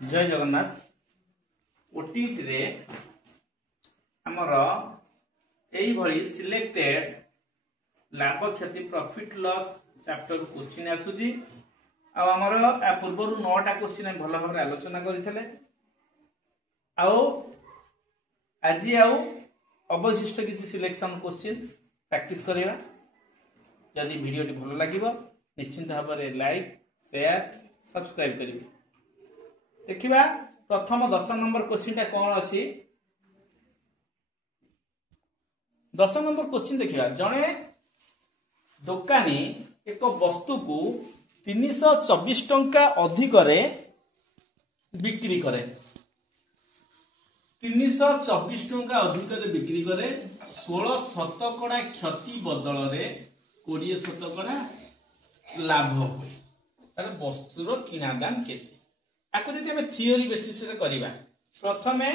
जय जगन्नाथ। ओटीटी रे हमर एई भली सिलेक्टेड लाभ क्षति प्रॉफिट लॉस चैप्टर क्वेश्चन आसुची आ हमर आ पूर्व 9टा क्वेश्चन भल भाव आलोचना करथिले आ आज अवशिष्ट किसी सिलेक्शन क्वेश्चन प्रैक्टिस करिवा। यदि वीडियो भल लागिबो निश्चिंत भाव में लाइक शेयर सब्सक्राइब करिवे। देखिबा प्रथम 10 नंबर क्वेश्चन कौन अच्छी 10 नंबर क्वेश्चन देखिबा। जड़े दोकानी एक वस्तु को 324 टंका अधिक बिक्री करे 324 टंका अधिक बिक्री करे 16 शतकड़ा क्षति बदल 20 शतकड़ा लाभ हुए तार वस्तुर किना दाम केते आको जदि हमें थियोरी बेसिस रे करिबा। प्रथमे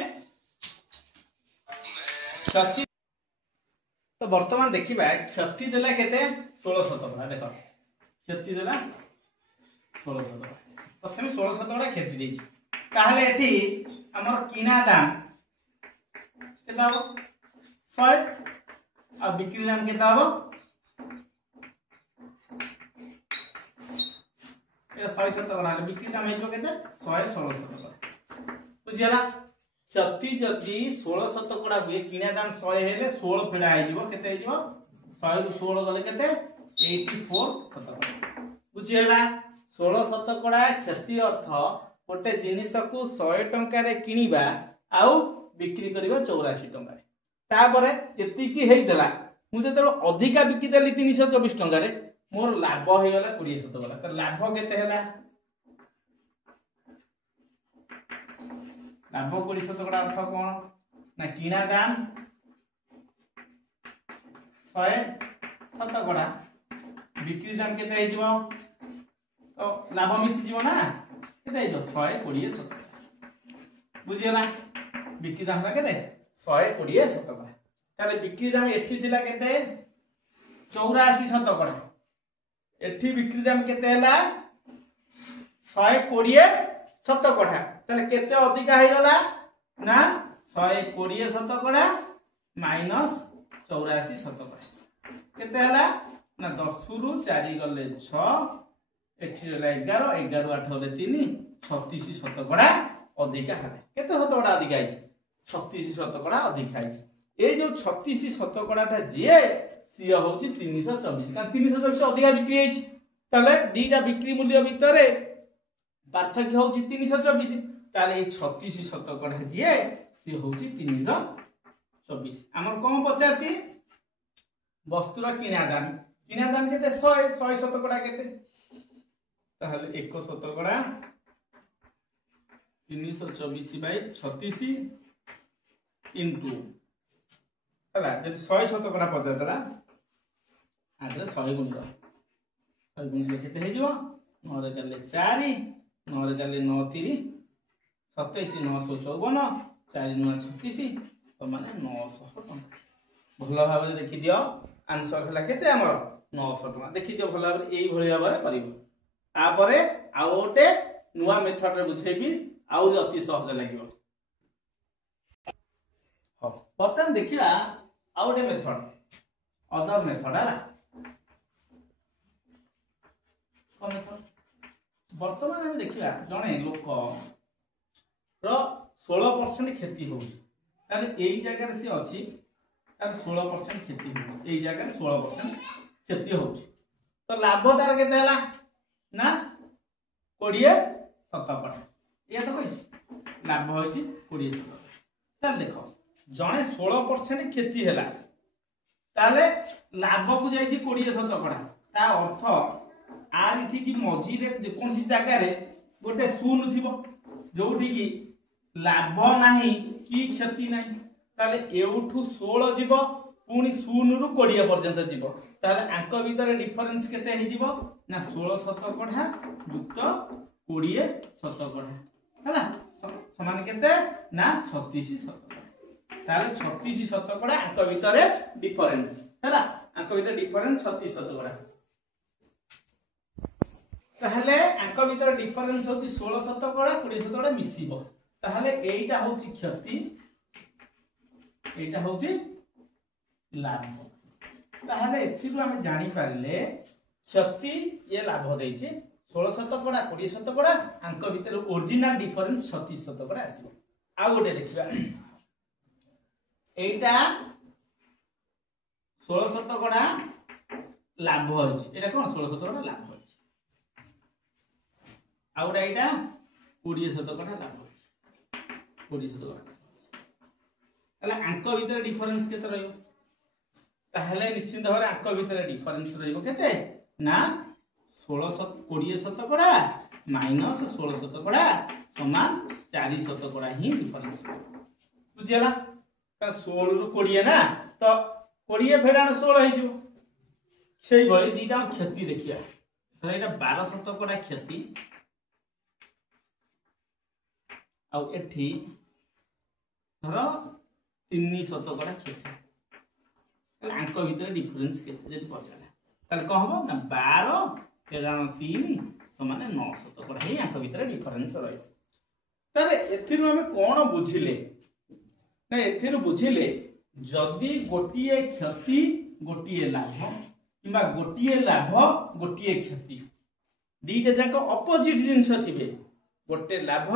क्षति तो वर्तमान देखिबा क्षति देला केते 16 शतकड़ा देखो क्षति देला 16 शतकड़ा प्रथमे 16 शतकड़ा क्षति देछि ताहले एठी हमर किना दाम केता हो 100 आ बिक्री दाम केता हो 100 शतकड़ा बिक्री दाम हेजो केते 116 शतकड़ा बुझियला। क्षति जति 16 शतकड़ा हुए किना दाम 100 हेले 16 फेडा हेजिवो केते हेजिवो 100 रु 16 गले केते 84 शतकड़ा बुझियला। 16 शतकड़ा क्षति अर्थ गोटे जिनिस को 100 टंका रे किनिबा आउ बिक्री करिबा 84 टंका रे तापरे एतिकी हेइतला मु जेते अधिका बिक्री देली 324 टंका रे मोर लाभ हो गला 20 शतकड़ा तो लाभ केते हैला लाभ 20 शतकड़ा अर्थ कोन ना किना दाम 100 शतकड़ा बिक्री दाम केते हे जिवो तो लाभ मिसी जिवो ना केते हे जो 120 शतकड़ा बुझियला। बिक्री दाम केते 120 शतकड़ा ताले बिक्री दाम एठी दिला केते 84 शतकड़ा एठी बिक्री दाम केते हैला 120 शतकड़ा ताले केते अधिका हे गला ना 120 शतकड़ा माइनस 84 शतकड़ा केते हैला ना 10 रु 4 गले 6 एठी हैला 11 11 8 गले 3 36 शतकड़ा अधिका हैला केते शतकड़ा अधिका है 36 शतकड़ा अधिका है। ए जो 36 शतकड़ाटा जे सी होची 324 का 324 अधिका बिक्री हेछि ताले दीटा बिक्री मूल्य भितरे पार्थक्य होची 324 ताले ए 36 शतकड़ा जे सी होची 324। हमर कोन पचारची वस्तुर किना दाम केते 100 शतकड़ा केते ताले 1 शतकड़ा 324 बाय 36 इनटू हला जब 100 शतकड़ा पचारला आदरे 100 गुणित 100 गुणित केते हे जिवो 9 रे गले 4 9 रे गले 9 3 27 954 4 9 36 तो माने 900 टका भल भाव में देखि दियो आंसर हला केते हमर 900 टका देखि दियो भल भाव एई भली भाव रे करिवो तापरे आ ओटे नुवा मेथड रे बुझेबी आउरी अति सहज लागिवो। हो बर्तन देखिबा आउटे मेथड अदर मेथड हला कोन मेथड वर्तमान हम देखिबा जणे लोक रो 16% क्षति होउछ ताले एई जगह रे से अछि तार 16% क्षति होउछ एई जगह रे 16% क्षति होउछ तो लाभ तार केते हला ना 20 शतकड़ा या तो कहि लाभ होछि 20 शतकड़ा ताले देखो जणे 16% क्षति हैला ताले लाभ को जाई 20 शतकड़ा ता अर्थ आर इथि की मझी रे जे कोनसी जगह रे गोटे शून्य थिबो जोठी की लाभ नाही की क्षति नाही ताले एउठू 16 जीवो पुनी शून्य रु 20 पर्यंत जीवो ताले आंक भीतर डिफरेंस केते हे जीवो ना 16 शतकड़ा युक्त 20 शतकड़ा हैला समान केते ना 36 शतकड़ा ताले 36 शतकड़ा आंक भीतर डिफरेंस हैला आंक भीतर डिफरेंस 36 शतकड़ा ताहले आंक भीतर डिफरेंस होची 16 शतकड़ा 20 शतकड़ा मिसिबो ताहले एइटा होची क्षति एइटा होची लाभ ताहले एथिरु हम जानि पारिले क्षति ये लाभ देइचे 16 शतकड़ा 20 शतकड़ा आंक भीतर ओरिजिनल डिफरेंस 36 शतकड़ा आसीबो आ गोटे देखिबा एइटा 16 शतकड़ा लाभ होइछ एटा कोन 16 शतकड़ा लाभ होइछ आ गोटे एइटा 20 शतकड़ा लाभ होइछ 20 शतकड़ा ताले आंक भीतर डिफरेंस केते रहइबो ताहले निश्चित भाबरे आंक भीतर डिफरेंस रहइबो केते ना 20 शतकड़ा माइनस 16 शतकड़ा समान 4 शतकड़ा ही डिफरेंस बुझियला 16 रु 20 ना तो 20 फेडाण 16 हे जिवो सेही भली दीटा क्षति देखिया तो एटा 12 शतकड़ा क्षति आ एठी धर 3 शतकड़ा क्षति आंक भीतर डिफरेंस केते जदि पचाला ताले को हबो ना 12 फेडाण 3 समान 9 शतकड़ा ही आंक भीतर डिफरेंस रही तारे एथिरु हम कोन बुझिले ना एथिरु बुझिले जदि गोटिए क्षति गोटिए लाभ किबा गोटिए लाभ गोटिए क्षति दीटा जाक ऑपोजिट जिंस थिबे गोटे लाभ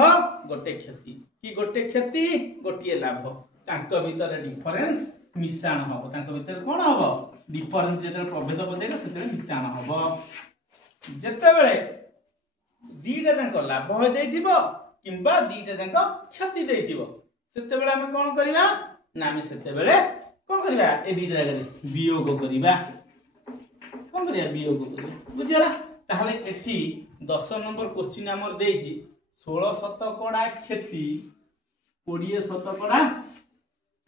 गोटे क्षति कि गोटे क्षति गोटिए लाभ तांक भीतर डिफरेंस मिश्रण हबो तांक भीतर कोन हबो डिफरेंस जेते प्रभेद बजेले सेते मिश्रण हबो जेते बेले दीटा जाक लाभ होय देथिबो किबा दीटा जाक क्षति देथिबो सेते बेले हम कोन करिबा ना हम सेते बेले कोन करिबा ए दीटा जाक वियोग करिबा कोन करिया वियोग करिया बुझियला ताहले एठी 10 नंबर क्वेश्चन हमर देइची 16 शतकड़ा क्षति 20 शतकड़ा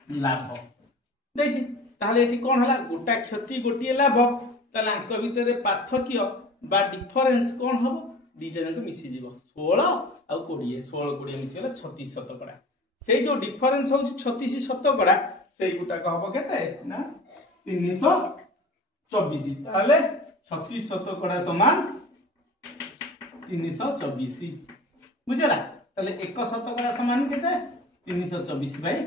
लाभ देइची ताहले एठी कोन हला गोटा क्षति गोटिए लाभ ताले अंक भीतर पार्थक्य बा डिफरेंस कोन हबो दीटा जंक मिसी जीवो 16 आ 20 16 20 मिसी गला 36 शतकड़ा सेई जो डिफरेंस होची 36 शतकड़ा सेई गुटा का हबो केते ना 324 ताले 36 शतकड़ा समान 324 बुझला ताले 1 शतकड़ा समान केते 324 बाय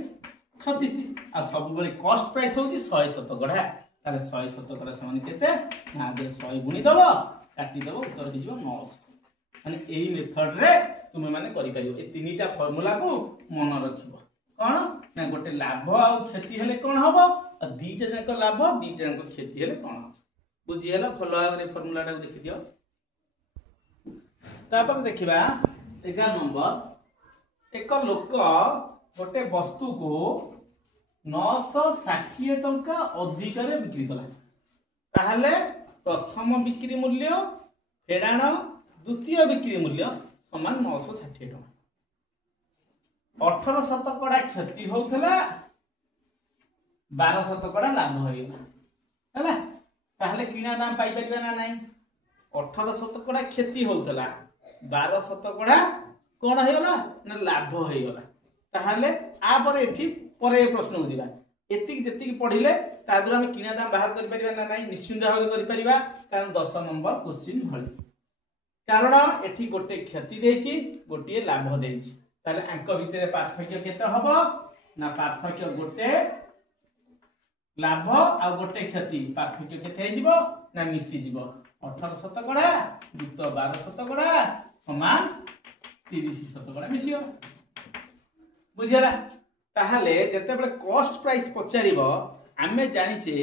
36 आ सब बेले कॉस्ट प्राइस होची 100 शतकड़ा ताले 100 शतकड़ा समान केते ना आगे 100 गुणी दबो काटी दबो उत्तर हे जिवो 900 माने एई मेथड रे तुमे माने करि परियो ए तीनटा फार्मूला को मन रखिबो कोन ना गोटे लाभ आ क्षति हेले कोन हबो आ दीटा जाक लाभ दीटा जाक क्षति हेले कोन बुझी हला फॉलो आगे फार्मूला टा देखि दियो तापर देखिबा 11 नंबर एक लोक गोटे वस्तु को 960 टंका अधिक रे बिक्री कला ताहले प्रथम बिक्री मूल्य फेडाण द्वितीय बिक्री मूल्य समान 960 टंका 18 शतकड़ा क्षति होउथला 12 शतकड़ा लाभ होइला हैला ताहले किना दाम पाई परिबा ना नाही 18 शतकड़ा क्षति होउथला 12 शतकड़ा कोन होइला ना लाभ होइला ताहले आ पर एठी परे प्रश्न हो दिबा एतिक जेतिक पढिले ता द्वारा हम किना दाम बाहर कर परिबा ना नाही निश्चित भाव कर परिबा कारण 10 नंबर क्वेश्चन भली कारण एठी गोटे क्षति देछि गोटे लाभ देछि ताले अंक भितरे पार्थक्य केते हबो ना पार्थक्य गोटे लाभ आ गोटे क्षति पार्थक्य केते हे जिवो ना मिसी जिवो 18 शतकड़ा युक्त 12 शतकड़ा समान 30 शतकड़ा मिसियो बुझियला ताहले जते बेले कॉस्ट प्राइस पचारिबो आमे जानिचे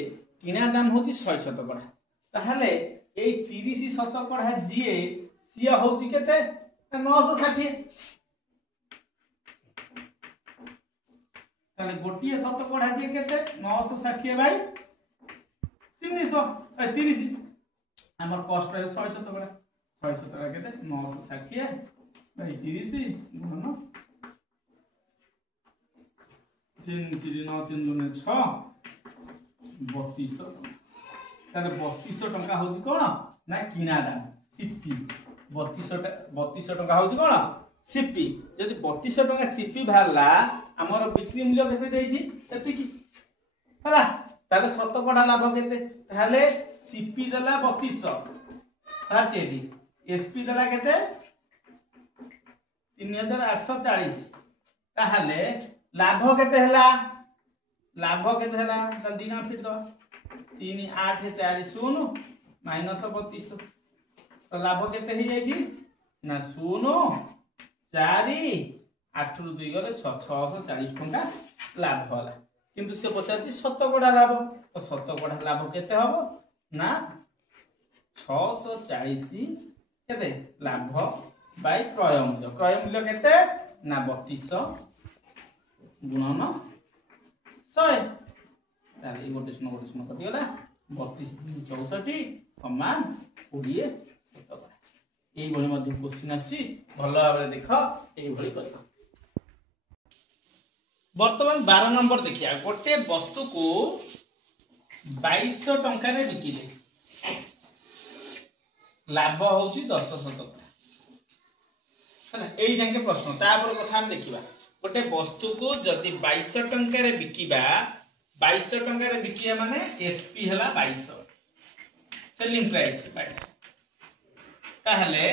किना दाम होची 100 शतकड़ा ताहले ए 30 शतकड़ा जिए सिया होची केते 960 ताले गोटिए शतकड़ा जिए केते 960 बाय 300 30 हमर कॉस्ट प्राइस 100 शतकड़ा 100 शतकड़ा केते 960 बाय 30 गुणन 3 3 9 3 2 6 32 ताले 32 टंका होची कोन ना किना दाम सीपी 32 टंका होची कोन सीपी जदि 32 टंका सीपी भारला हमर बिक्री मूल्य केते देइची एति की हला ताले शतकड़ा लाभ केते ताले सीपी दला 3200 हाचेडी एसपी देला केते 3840 ताहले लाभ केते हला जल्दी ना फिर दो 3840 माइनस 32 तो लाभ केते ही जाई छी ना 0 4 8 रु 2 गले 640 टंका लाभ होला किंतु से पचाची शतकड़ा लाभ तो शतकड़ा लाभ केते हबो ना 640 केते लाभ बाय क्रय मूल्य केते ना 3200 गुणन 100 ताले गोटे सुन कटि गला 32 64 समान 20 शतकड़ा एई भली मध्ये क्वेश्चन आछि भलो भाबरे देख एई भली करबा वर्तमान 12 नंबर देखिया गोटे वस्तु को 2200 टंका रे बिकिले लाभ होउची 10 शतकड़ा हला एई जाके प्रश्न तापर कथा हम देखिबा गोटे वस्तु को जदी 2200 टंका रे बिकिबा 2200 टंका रे बिकिया माने एसपी हला 2200 सेलिंग प्राइस 2200 ताहले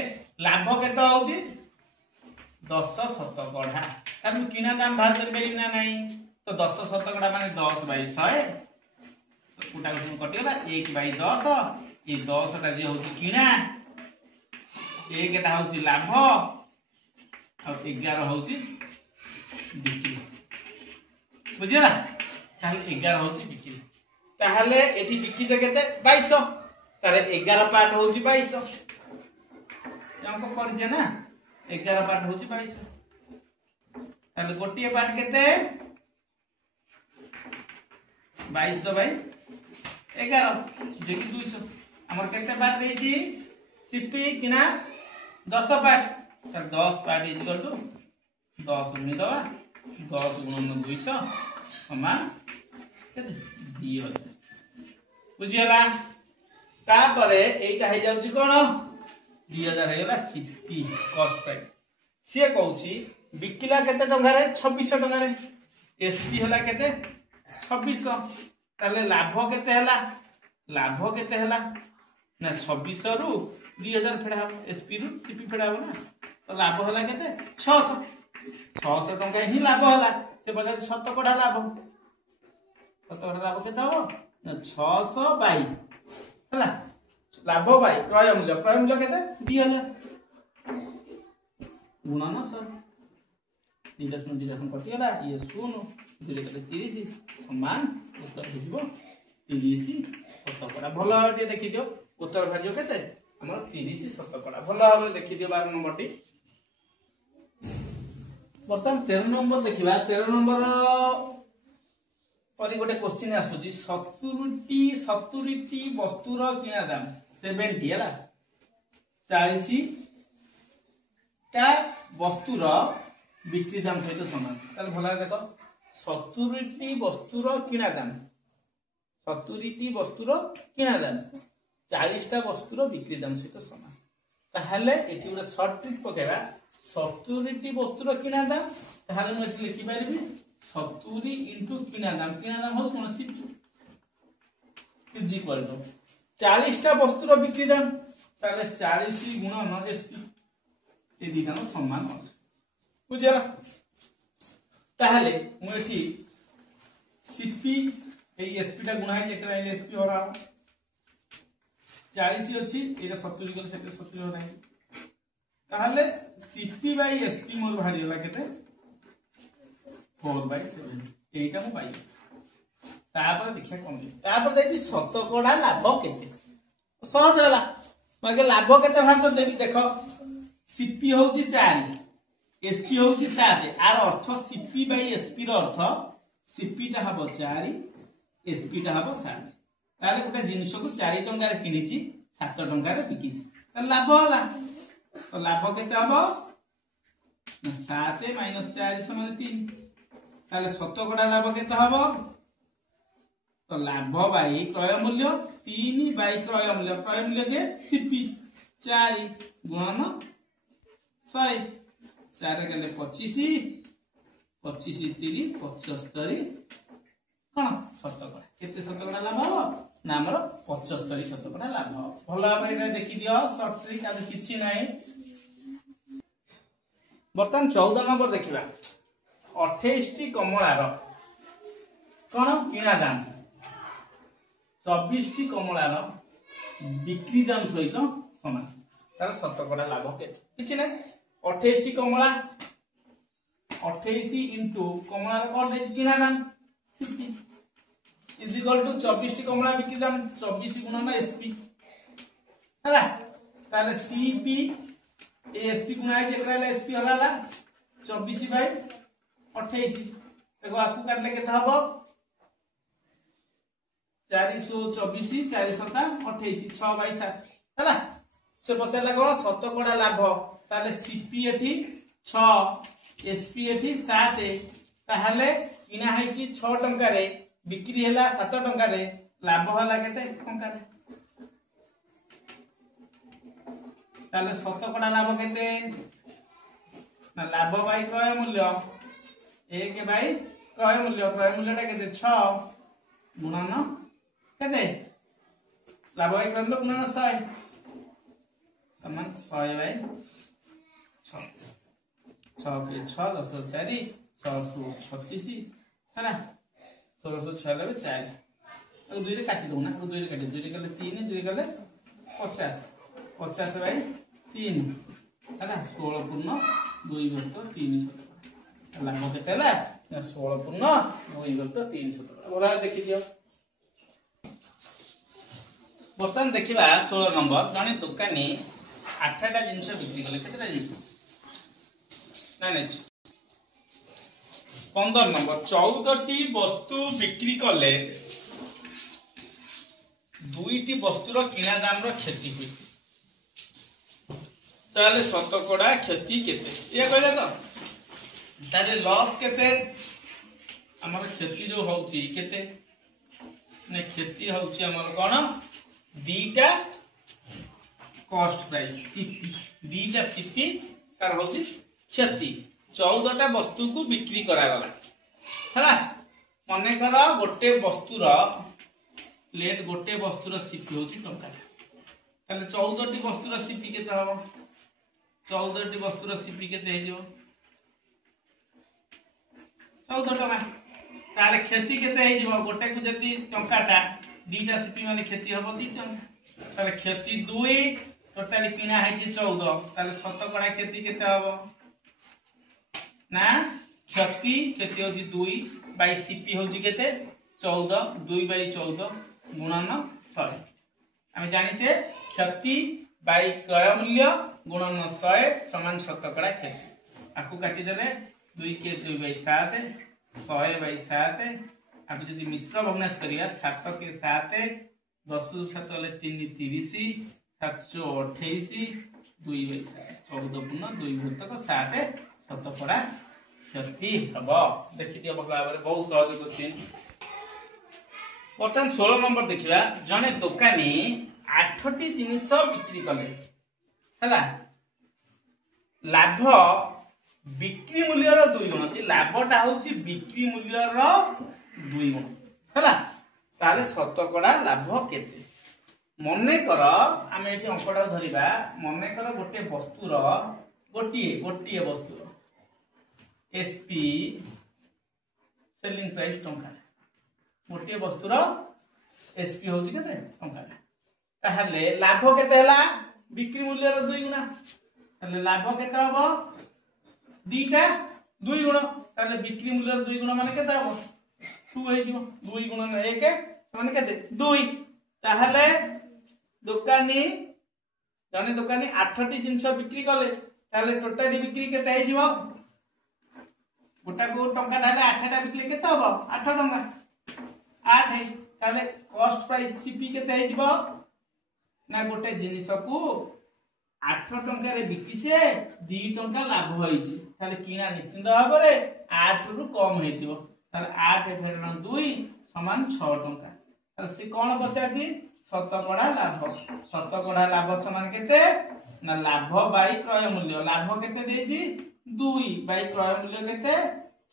लाभ केते होउची 10 शतकड़ा तार किना दाम बाहर कर बेली ना नहीं तो 10 शतकड़ा माने 10 बाई 100 उटा कटि गला 1 बाई 10 ये 10 टा जे होची किना 1 टा होची लाभ और 11 होची बिक्री बुझिला ताहले 11 होची बिक्री ताहले एठी बिक्री जे केते 2200 तारे 11 पार्ट होची 2200 हमको कर जे ना 11 पार्ट होची 2200 ताले गोटिए पार्ट केते 2200 बाई 11 जे कि 200 हमर केते पार्ट देछि सीपी किना 10 पार्ट तर 10 पार्ट इज इक्वल टू 10 गुणित 10 गुणन 200 समान केते 2000 बुझियला तापरे एटा हे जाउची कोन 2000 हे गेला सीपी कॉस्ट प्राइस से कहूची बिकिला केते टंका रे 2600 टंका रे एसपी हला केते 2600 ताले लाभ केते हला ना 2600 रु 2000 फेडा हो एसपी रु सीपी फेडा हो ना तो लाभ हला केते 600 टंका ही लाभ हला से बजा शतकड़ा लाभ केते हो ना 600 बाई हला लाभ बाई क्रय मूल्य केते 2000 गुणन 100 डिडक्शन कटि गला ये 0 दुले 30 समान उत्तर हो जिवो 30 शतकड़ा भलो भाबे देखि दियो उत्तर भाजियो केते हमर 30 शतकड़ा भलो भाबे देखि दियो 12 नंबर टी बर्तमान 13 नंबर देखिबा 13 नंबर परि गोटे क्वेश्चन आसुची 70 टी वस्तुर किना दाम 70 हला 40 टा वस्तुर बिक्री दाम सहित समान ताले भला देखो 70 टी वस्तुर किना दाम 40 टा वस्तुर बिक्री दाम सहित समान ताहले एठी गोटे शॉर्ट ट्रिक पकेबा 70 टी वस्तुर किना दाम ताहले म एठी लिखि पारिबी 70 इनटू किना दाम हो कोन सीपी इज इक्वल टू 40 टा वस्तुर बिक्री दाम ताहले 40 गुणन एसपी ए दिना समान हो बुझला ताहले मु एठी सीपी ए एसपी टा गुणा है एकरा एसपी होरा 40 अछि एटा 70 कर सेटे 70 होरा है ताहले सीपी बाय एसपी मोर भारी होला केते 4/7 एटा मु पाई तापर देखा कोन तापर देछि शतकड़ा लाभ केते सहज होला मागे लाभ केते भाग कर देबी देखो सीपी होउची 4 एसपी होउची 7 आर अर्थ सीपी बाय एसपी रो अर्थ सीपी टा हबो 4 एसपी टा हबो 7 ताले गोटे जिनिस को 4 टंका रे किनिची 7 टंका रे बिकिची त लाभ होला तो लाभ केते हबो 7 - 4 = 3 ताले शतकड़ा लाभ केते हबो तो लाभ बाई क्रय मूल्य 3 बाई क्रय मूल्य के सीपी 4 गुणन 100 4 गले 25 25 30 75 कोन शतकड़ा केते शतकड़ा लाभ हबो ना आमर 75% लाभ भल भाव देखी दियो सर्ट ट्रिक आज किसी ना बर्तमान 14 नंबर देखा 28 कमलार कौन किणा दाम 24 कमलार बिक्री दाम सहित समान तार शतकड़ा लाभ किसी ना 28 कमला 28 इंटू कमलार कौन किणा दाम 50 इज इक्वल टू 24 कमला बिक्री दाम 24 गुणन एसपी है ताले सीपी एसपी गुणा एसपी हला 24 बाय 28 देखो आपको काटले केते हबो 424 4 7 28 6 बाय 7 है से पचारा कौन शतकड़ा लाभ ताले सीपी एठी 6 एसपी एठी 7 ताहले किना हैची 6 टंका रे बिक्री हैला 7 टंका रे लाभ हैला केते टंका रे ताले शतकड़ा लाभ केते ना लाभ बाय क्रय मूल्य 1 बाय क्रय मूल्यटा केते 6 गुणन केते लाभ बाय क्रय मूल्य गुणन 100 समान 100 बाय 6 6 के 6 10 4 636 है 1696 4 दुई रे काटी दो ना दुई रे काटी 2 रे गले 3 2 रे गले 50 50 बाय 3 है 16 पूर्ण 2 विभक्त 3 शतकड़ा लाभ केते हैला 16 पूर्ण 2 विभक्त 3 शतकड़ा बोला देखि दियो बर्तमान देखिबा 16 नंबर जने दुकानी 8टा जिंस बिक्री कले केतेटा जिंस ना 15 नंबर 14टी वस्तु बिक्री कले 2टी वस्तुर किणा दाम रो क्षति हुई ताले शतकड़ा क्षति केते ये कहला तो ताले लॉस केते हमर क्षति जो होउची केते ने क्षति होउची हमर कोन दीटा कॉस्ट प्राइस सीपी दीटा सीपी तार होउची क्षति 14टा वस्तु को बिक्री करा गला है मने कर गोटे वस्तुर प्लेट गोटे वस्तुर सीपी होची टंका ताले 14टी वस्तुर सीपी केते हबो 14टी वस्तुर सीपी केते हे जो 14 टका ताले क्षति केते हे जो गोटे को जदी टंकाटा दीटा सीपी माने क्षति हबो 2 टंका ताले क्षति 2 टोटली किना हे 14 ताले शतकड़ा क्षति केते हबो ना क्षति होची 2 बाय सीपी होची केते 14 2 बाय 14 गुणन 100 हम जानि छे क्षति बाय क्रय मूल्य गुणन 100 समान शतकड़ा क्षति आकु काटी देले 2 के 2 बाय 7 100 बाय 7 आकु जदी मिश्र भग्नांश करिया 7 के 7 10 7 ले 3 30 728 2 बाय 7 14 पूर्ण 2 भूतक 7 शतकड़ा क्षति हबो देखि दियो भाबरे बहुत सहज क्वेश्चन बर्तमान 16 नंबर देखिबा जने दुकानी 8टी जिनिस बिक्री कले हला लाभ बिक्री मूल्य रो 2 गुण ए लाभटा होची बिक्री मूल्य रो 2 गुण हला ताले शतकड़ा लाभ केते मने कर आमे एठी अंकटा धरिबा मने कर गोटे वस्तुर गोटिए वस्तुर एसपी सेलिंग प्राइस टंका गोटे वस्तुर एसपी होची केते टंका ताहले लाभ केते हला बिक्री मूल्य रो 2 गुणा ताहले लाभ केते हबो दीटा 2 गुण ताहले बिक्री मूल्य रो 2 गुण माने केते हबो 2 हे जिवो 2 गुणन 1 माने केते 2 ताहले दुकानी जने दुकानी 8टी जिंस बिक्री कले ताहले टोटली बिक्री केते हे जिवो गोटा को टंका डाले 8टा बिक्री केते हबो 8 टंका 8 है ताले कॉस्ट प्राइस सीपी केते हे जिवो ना गोटे जिनिस को 8 टंका रे बिकी छे 2 टंका लाभ होईची ताले किना निश्चित भाव रे 8 रु कम हेतिबो ताले 8 फेरन 2 समान 6 टंका ताले से कोन बचाची शतकड़ा लाभ समान केते ना लाभ बाई क्रय मूल्य लाभ केते देची 2 बाई क्रय मूल्य केते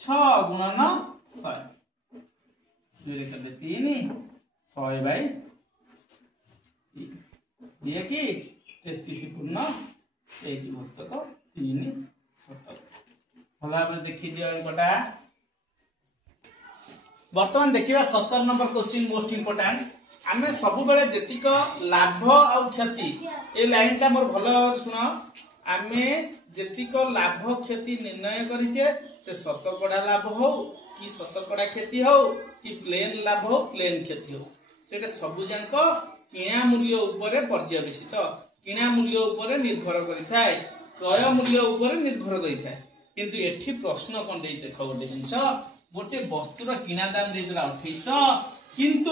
6 गुणन 100 2 रे कले 3 100 बाई ये कि 33 पूर्ण 1 भक्तक 3 शतक भल भाव देखी दियो अंकटा। वर्तमान देखिबा 17 नंबर क्वेश्चन मोस्ट इंपोर्टेंट। आमे सब बेले जतिक लाभ और क्षति ए लाइन ता मोर भल सुन। आमे जतिक लाभ क्षति निर्णय करिचे से शतकड़ा लाभ हो कि शतकड़ा क्षति हो कि प्लेन लाभ हो प्लेन क्षति हो सेटा सब जाक किणा मूल्य उपरे पर्यवेसित किणा मूल्य उपरे निर्भर करिथाय क्रय मूल्य उपरे निर्भर करिथाय। किंतु एठी प्रश्न कोन देई देखो गोटे जिंस गोटे वस्तुर किणा दाम दे देला 2800 किंतु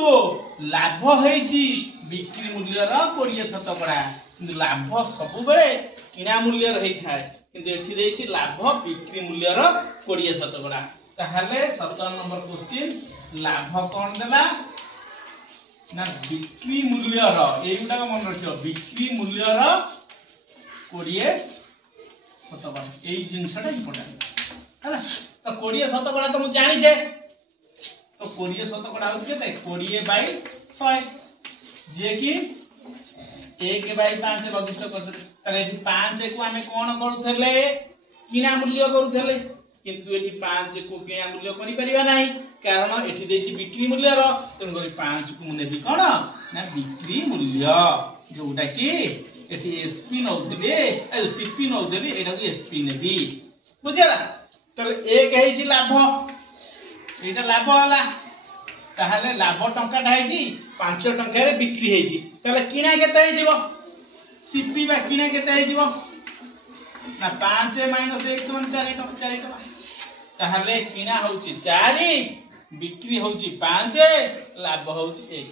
लाभ हेछि बिक्री मूल्य रा 20 शतकड़ा किंतु लाभ सब बेले किणा मूल्य रही थाए किंतु एठी देछि लाभ बिक्री मूल्य रा 20 शतकड़ा। ताहले 17 नंबर क्वेश्चन लाभ कोन देला ना बिक्री मूल्य रा एइटा मन रखियो बिक्री मूल्य रा 20 शतकड़ा एई जिंसटा इंपोर्टेंट हैला। तो 20 शतकड़ा तो मु जानि जे तो 20 शतकड़ा हो केते 20/100 जे कि 1/5 रजिस्टर कर दे ताले एठी 5 को हमें कोन करूथले किना मूल्य करूथले किंतु एठी 5 को किना मूल्य करि परिबा नाही कारण एठी देछि बिक्री मूल्य रो तन करी 5 को मुनेबी कोन ना बिक्री मूल्य जोटा कि एठी एसपी नउथले ए सीपी नउथले एटा को एसपी नेबी बुझला। ताले 1 हेछि लाभ एटा लाभ होला ताहले लाभ टंकाटा हेछि 5 टंका रे बिक्री हेछि ताले किना केते हेजिवो सीपी बा किना केते हेजिवो ना 5 - 1 = 4 टंका ताहले किना होछि 4 बिक्री होछि 5 लाभ होछि 1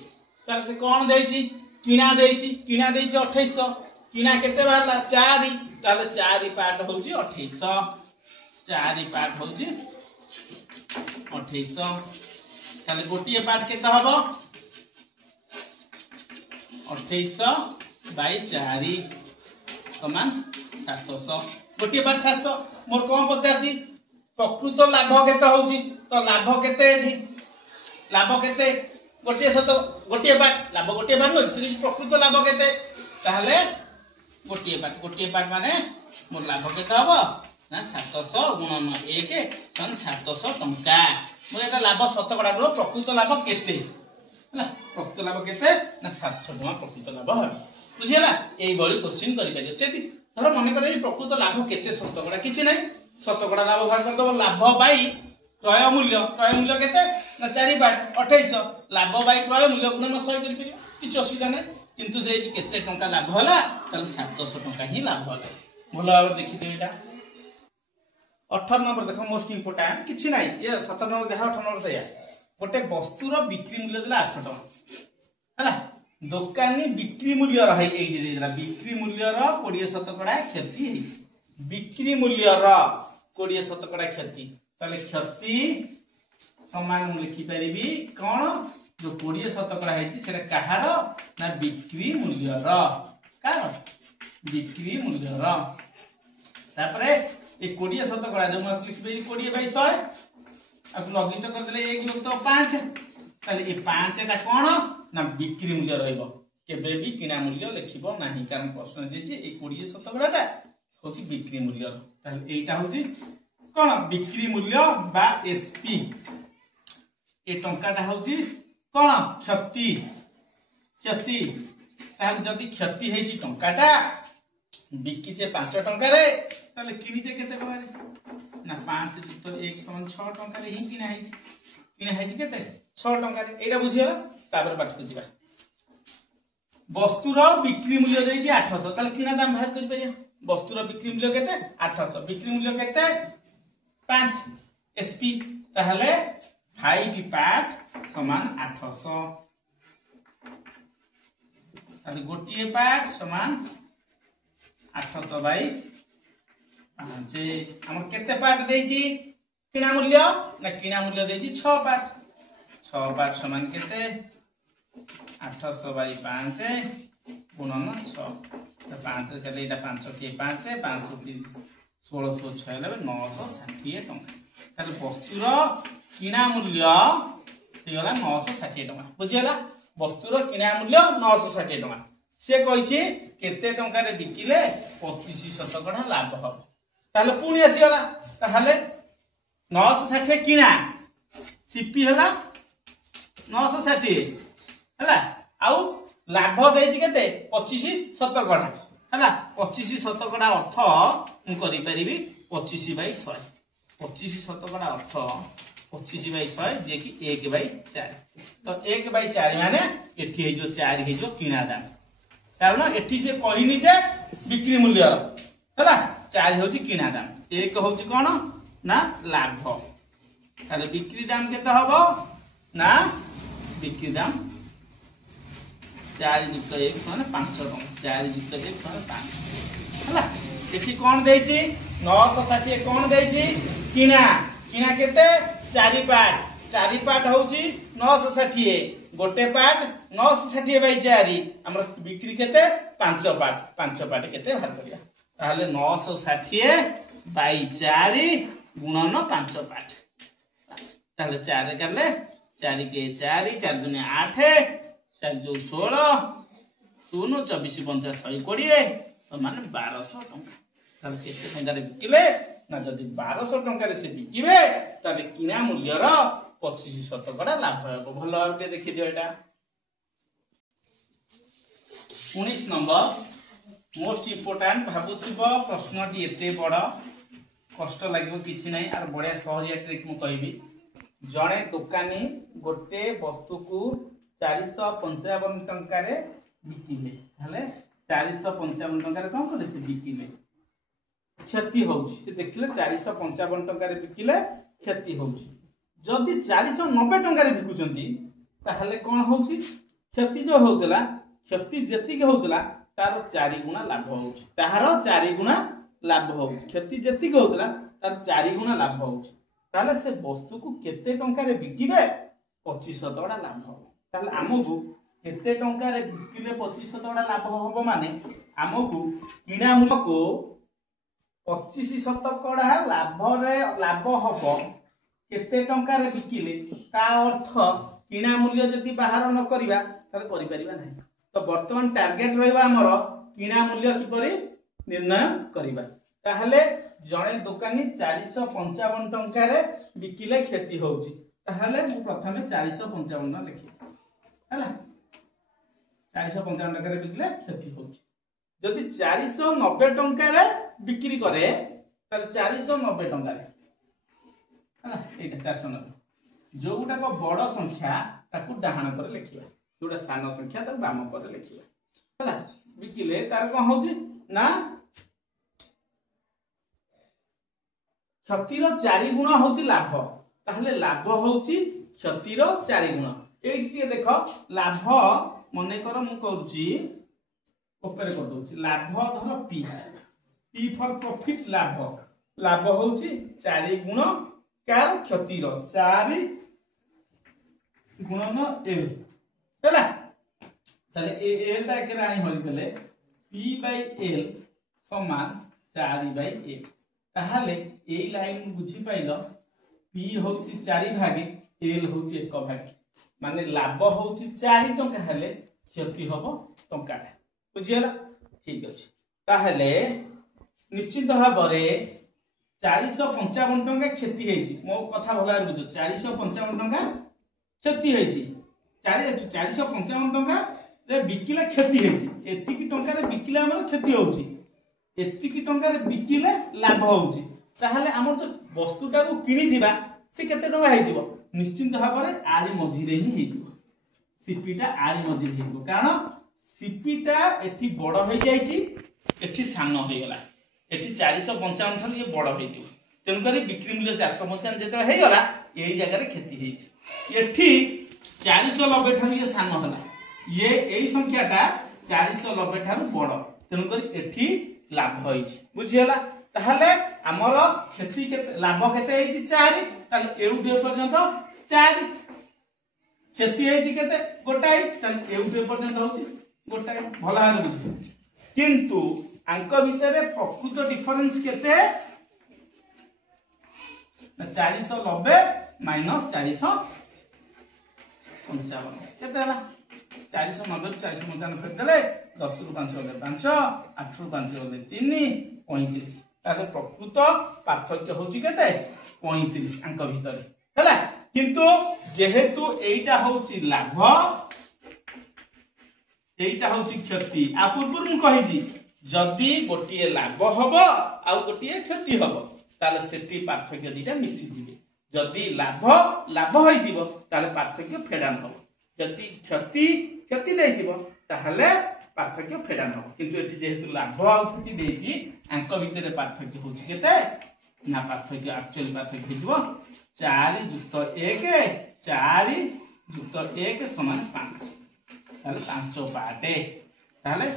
ताले से कोन देछि किना देछि 2800 किना केते बारला 4 ताले 4 पार्ट होछि 2800 4 पार्ट होछि 2800 ताले गोटिए पार्ट केते हबो 2800/4 समान 700 गोटिए पार्ट 700 मोर कोन पचारछि प्रकृत लाभ केते होछि तो लाभ केते एठी लाभ केते गोटिए पार्ट लाभ गोटिए पार्ट नो से प्रकृत लाभ केते ताहले गोटिए पार्ट माने मोर लाभ केते हबो ना 700 गुणन 1 सन 700 टंका मोर एटा लाभ शतकड़ा रो प्रकृत लाभ केते हला प्रकृत लाभ केते ना 700 टंका प्रकृत लाभ ह बुझिला। एई बळी क्वेश्चन करि परियो सेति धर मने करे प्रकृत लाभ केते शतकड़ा किछि नै शतकड़ा लाभ भाग कर दबो लाभ बाई क्रय मूल्य केते ना 4 पार्ट 2800 लाभ बाई क्रय मूल्य गुणन 100 करि परियो किछि असुविधा नै किंतु से केते टंका लाभ होला ताले 700 टंका ही लाभ होला भलो आवर देखि दियो एटा। 18 नंबर देखो मोस्ट इंपोर्टेंट किछि नै ये 17 नंबर जहा 18 नंबर सया गोटे वस्तुर बिक्री मूल्य देला 800 टका हला दुकानी बिक्री मूल्य रही एइडी देला बिक्री मूल्य रो 20 शतकड़ा क्षति हेछि बिक्री मूल्य रो 20 शतकड़ा क्षति ताले क्षति समान मु लिखि परिबी कोन जो 20 शतकड़ा हेछि सेटा कहार ना बिक्री मूल्य रो कार बिक्री मूल्य रो तापरे ए 20 शतकड़ा जो म लिखबे 20/100 अब लॉगिस्ट कर देले 1 तो 5 ताले ए 5 टा कोन ना बिक्री मूल्य रहइबो केबे भी किना मूल्य लिखिबो नाही कारण प्रश्न देछि ए 20 शतकड़ाटा होछि बिक्री मूल्य ताले एटा होछि कोन बिक्री मूल्य बा एसपी ए टंकाटा होछि कोन क्षति ताले जदी क्षति हेछि टंकाटा बिकिचे 5 टंका रे ताले किनिचे केते टंका रे ना 5 तो 1 = 6 टंका रे ही किना हेछि केते 6 टंका रे एटा बुझियला तापर पाठ को जिबा वस्तुर बिक्री मूल्य देछि 800 ताले किना दाम बाहर करि परिया वस्तुर बिक्री मूल्य केते 800 बिक्री मूल्य केते 5 एसपी ताहले 5 पार्ट समान 800 ताले गोटिए पार्ट समान 800/5 हमर केते पार्ट देछि किना मूल्य ना किना मूल्य देछि 6 पार्ट समान केते 800/5 गुणन 6 तो 5 चले एटा 5 के 5 500 की 1696 960 टंका ताले वस्तुर किना मूल्य हेगला 960 टंका बुझियला वस्तुर किना मूल्य 960 टंका से कही केते टंकार बिकिले 25% लाभ हम ताहले पुणी आसीगला ताहले 960 किणा सीपी हला 960 हला आउ लाभ देछि केते 25% हला 25% अर्थ मु करि परिबी 25/100 25% अर्थ 25/100 जे कि 1/4 तो 1/4 माने एठी हे जो 4 हे जो किणा दाम कारण एठी से कहिनी जे बिक्री मूल्य हला 4 होची किणा दाम 1 होची कोन ना लाभ ताले बिक्री दाम केते हबो ना बिक्री दाम 4 + 1 = 5 टका 4 + 1 = 5 हला एठी कोन देछि 960 कोन देछि किणा किणा केते 4 पार्ट होची 960 गोटे पार्ट 960/4 हमर बिक्री केते 5 पार्ट केते बाहर करिया ताले 960/4 गुणन 5 पार्ट ताले 4 करले 4 के 4 4 दूने 8 4 जो 16 0 24 50 120 समान 1200 टंका ताले केते टंका रे बिकिले ना जदि 1200 टंका रे से बिकिबे ताले किना मूल्य रो 25% लाभ हो भल भाबे देखि दियो एटा 19 नंबर मोस्ट इंपोर्टेंट भाबुथिबो प्रश्नटी एते बड़ कष्ट लागबो किछि नै आर बढिया सहजिया ट्रिक मु कहबी जणे दुकानी गोटे वस्तु को 455 टंका रे बिकिले हले 455 टंका रे कोन करे से बिकिले क्षति होउची से देखले 455 टंका रे बिकिले क्षति होउची जदि 490 टंका रे बिकुचंती ताहले कोन होउची क्षति जो होतला क्षति जेति के होतला तार 4 गुना लाभ होउची ताहार 4 गुना लाभ होउची क्षति जेति के होतला तार 4 गुना लाभ होउची ताहले से वस्तु को केते टंका रे बिकिबे 25% लाभ हो ताहले हमहु केते टंका रे बिकिले 25% लाभ होबो माने हमहु किना मूल्य को 25% लाभ हबो केते टंका रे बिकिले ता अर्थ किना मूल्य जदि बाहर न करिबा ताले करि परिबा नै तो वर्तमान टार्गेट रहइबा हमर किना मूल्य किपरि निर्णय करिबा ताहले जणे दुकानी 455 टंका रे बिकिले क्षति होउची ताहले मु प्रथमे 455 लिखि हला 455 टंका रे बिकिले क्षति होउची जदि 490 टंका रे बिक्री करे ताले 490 टंका रे हला एटा 490 जोटा को बड़ संख्या ताकू डाहाण पर लिखिया जोटा सान संख्या ताकू बाम पर लिखिया हला बिकिले तार को होउची ना क्षतिर 4 गुण होउची लाभ ताहले लाभ होउची क्षतिर 4 गुण एठी देखो लाभ मने कर मु कहूची ऊपर कर दोची लाभ धर पी पी फॉर प्रॉफिट लाभ होउची 4 गुण कार क्षतिर 4 गुणन एल हैला ताले एल ता के रानी होली देले p/l समान 4/1 ताहले ए लाइन बुझी पाइलो p होउची 4 भागे l होउची 1 भागे माने लाभ होउची 4 टंका हेले क्षति होबो टंकाटा बुझियला ठीक अछि ताहले निश्चित भाबरे 455 टंका क्षति हेछि मो कथा भला बुझो 455 टंका क्षति हेछि 455 टंका रे बिकिले क्षति हेछि एतिकी टंका रे बिकिले हमर क्षति होउछि एतिकी टंका रे बिकिले लाभ होउछि ताहले हमर जो वस्तुटा को किनि दिबा से केते टंका हेतिबो निश्चित भाबरे आरी मझिरे ही हेतिबो सीपीटा आरी मझिरे हेतिबो कारण सीपीटा एठी बड़ होई जाईछि एठी सानो होई गेला एठी 455 ठन ये बड़ होइतिबो तेनु करी बिक्री मूल्य 455 जेतरा हेई गला एई जगह रे खेती हेछि एठी 490 ठन ये सानो हला ये एई संख्याटा 490 ठानु बड़ तेनु करी एठी लाभ होइछि बुझियला ताहले हमर खेती केते लाभ केते हेछि 4 ताले एउटे पर्यंत 4 खेती हेछि केते गोटाई ताले एउटे पर्यंत होछि गोटाई भला हाल बुझु किंतु अंक भितरे प्रकृत डिफरेंस केते 490 माइनस 455 केते हला 490 455 फेर देले 10 रु 5 गले 5 8 रु 5 गले 3 35 ताले प्रकृत पार्थक्य होची केते 35 अंक भीतर हैला किंतु जेहेतु एटा होची लाभ एटा होची क्षति आ पूर्व मु कहि जी जदी गोटिए लाभ हबो आ गोटिए क्षति हबो ताले सेठी पार्थक्य दिटा मिसी जिवे जदी लाभ लाभ होइतिबो ताले पार्थक्य फेडान हबो जदी क्षति क्षति देइतिबो ताहले पार्थक्य फेडान हबो किंतु एटी जेहेतु लाभ आ क्षति देइची अंक भितरे पार्थक्य होची केते ना पार्थक्य एक्चुअली पार्थक्य हिजबो 4 + 1 4 + 1 = 5 ताले 5 पाटे ताले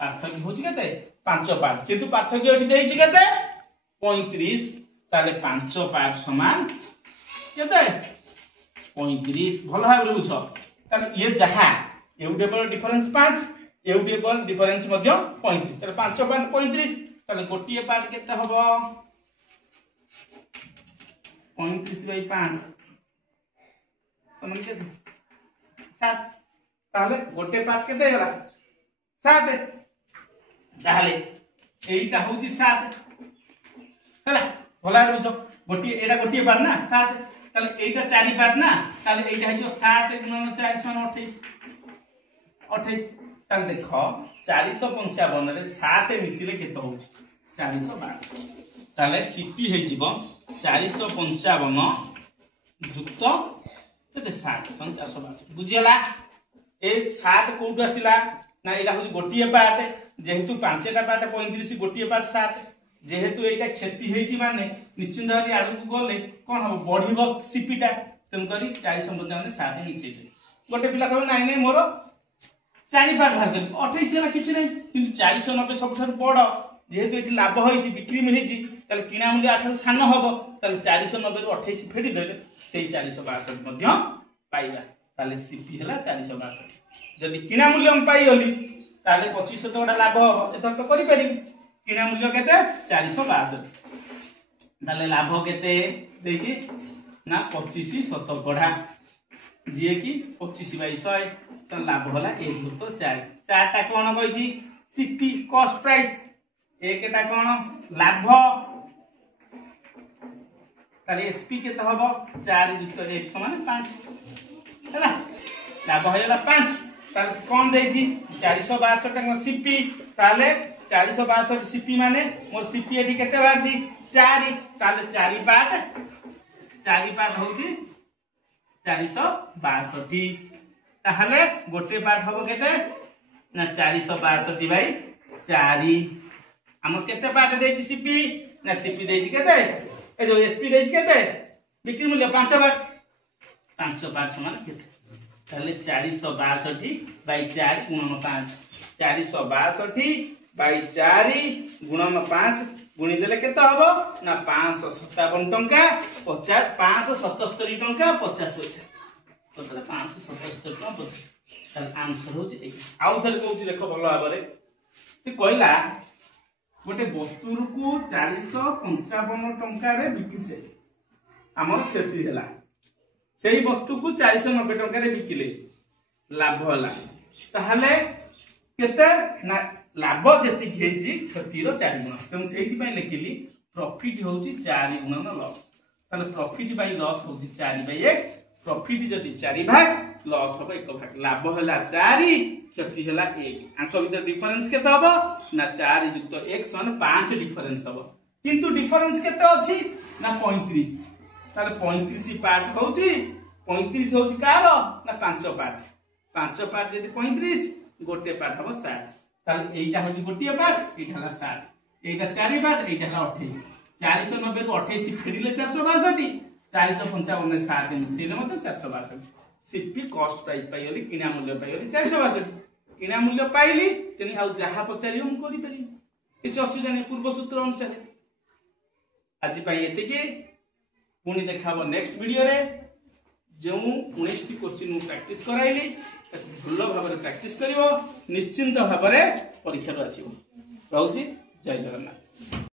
पार्थक्य होची केते 5 पाट किंतु पार्थक्य एटी देइची केते 35 ताले 5 पाट समान केते 35 भलो भाबरे बुझो ताले ये जहा एउडेबल डिफरेंस 5 एउडेबल डिफरेंस मध्य 35 ताले 5 पाट 35 ताले गोटिए पाट केते हबो 35/5 समान केते 7 ताले गोटे पाट केते होला 7 ताले एटा होची 7 हैला भला बुझो गोटी एटा गोटी पार्ट ना 7 ताले एटा 4 पार्ट ना ताले एटा हिजो 7 × 4 = 28 ताले देखो 455 रे 7 मिसिले केतो होची 412 ताले सीपी हे जीवो 455 युक्त केते 7 412 बुझियला ए 7 कोठु आसिला ना एटा होची गोटी पार्ट जेहेतु 5टा पार्ट 35 गोटी पार्ट 7 जेहेतु एटा क्षति हेची माने निश्चित भाबे आडू गले कोन हो बढ़िबो सीपीटा तम करी 455 ने 7 मिसे गोटे पिला कहबो नाइ नाइ मोर 4 पार्ट भाग कर 28 होला किछि नै किंतु 490 सबठार बड़ जेहेतु एटी लाभ होईची बिक्री में हेची ताले किना मूल्य 8 सानो हबो ताले 490 रु 28 फेडी देले सेही 462 मध्ये पाइला ताले सीपी हला 462 जदी किना मूल्य हम पाई होली ताले 25 टका लाभ हो एत तो करि पारि किना मूल्य केते 462 ताले लाभ केते देखि ना 25 शतकड़ा जे कि 25/100 त लाभ होला 1/4 चारटा कोन कहिजी सीपी कॉस्ट प्राइस एकटा कोन लाभ ताले एसपी केते हबो 4 + 1 = 5 हैला लाभ होयला 5 ताले कोन देछि 462 टका सीपी ताले 462 सीपी माने मोर सीपी एटी केते बारजी 4 ताले 4 पार्ट होची 462 ताहले गोटे पार्ट हबो केते ना 462/4 हम केते पार्ट देछि सीपी ना सीपी देछि केते ए जो एसपी देछि केते बिक्री मूल्य 5 पार्ट समान केते ताले 462/4 × 5 462/4 × 5 गुणी देले केते हबो ना 557 टंका 577 टंका 50 पैसा टोटल 577 टंका 50 ताले आंसर होची आउ थले कहूची देखो भलो भाबरे से कहला गोटे वस्तु को 455 टंका रे बिकिछे हमर क्षति हैला सेही वस्तु को 490 टंका रे बिकिले लाभ होला ताहले केते ना लाभ जति हेजी क्षति रो 4 गुण त सेही पय लिखिली प्रॉफिट होची 4 गुण लॉस ताले प्रॉफिट बाय लॉस होची 4/1 प्रॉफिट जति 4 भाग लॉस हो 1 भाग लाभ होला 4 क्षति होला 1 अंक भीतर डिफरेंस केते हबो ना 4 + 1 = 5 डिफरेंस हबो किंतु डिफरेंस केते अछि ना 35 ताले 35 पार्ट होची 35 होची कारो ना 5 पार्ट जति 35 गोटे पार्ट हबो 60 ताले एटा होची गोटे पार्ट एटा हला 60 एटा 4 पार्ट एटा हला 28 490 रु 28 फेडिले 462 455 ने 7 मिसेले मत 462 सीपी कॉस्ट प्राइस पाइली किना मूल्य पाइली 462 किना मूल्य पाइली तेनी आउ जहा पचारी हम करि पारि किछ असुविधा नै पूर्व सूत्र अनुसार आज पाई एते के पुनी देखाबो नेक्स्ट वीडियो रे जो 19 टी क्वेश्चन मु प्रैक्टिस कराइली भलो भाबरे प्रैक्टिस करिवो निश्चिंत भाबरे परीक्षा रो आसीबो रहउची जय जगन्नाथ।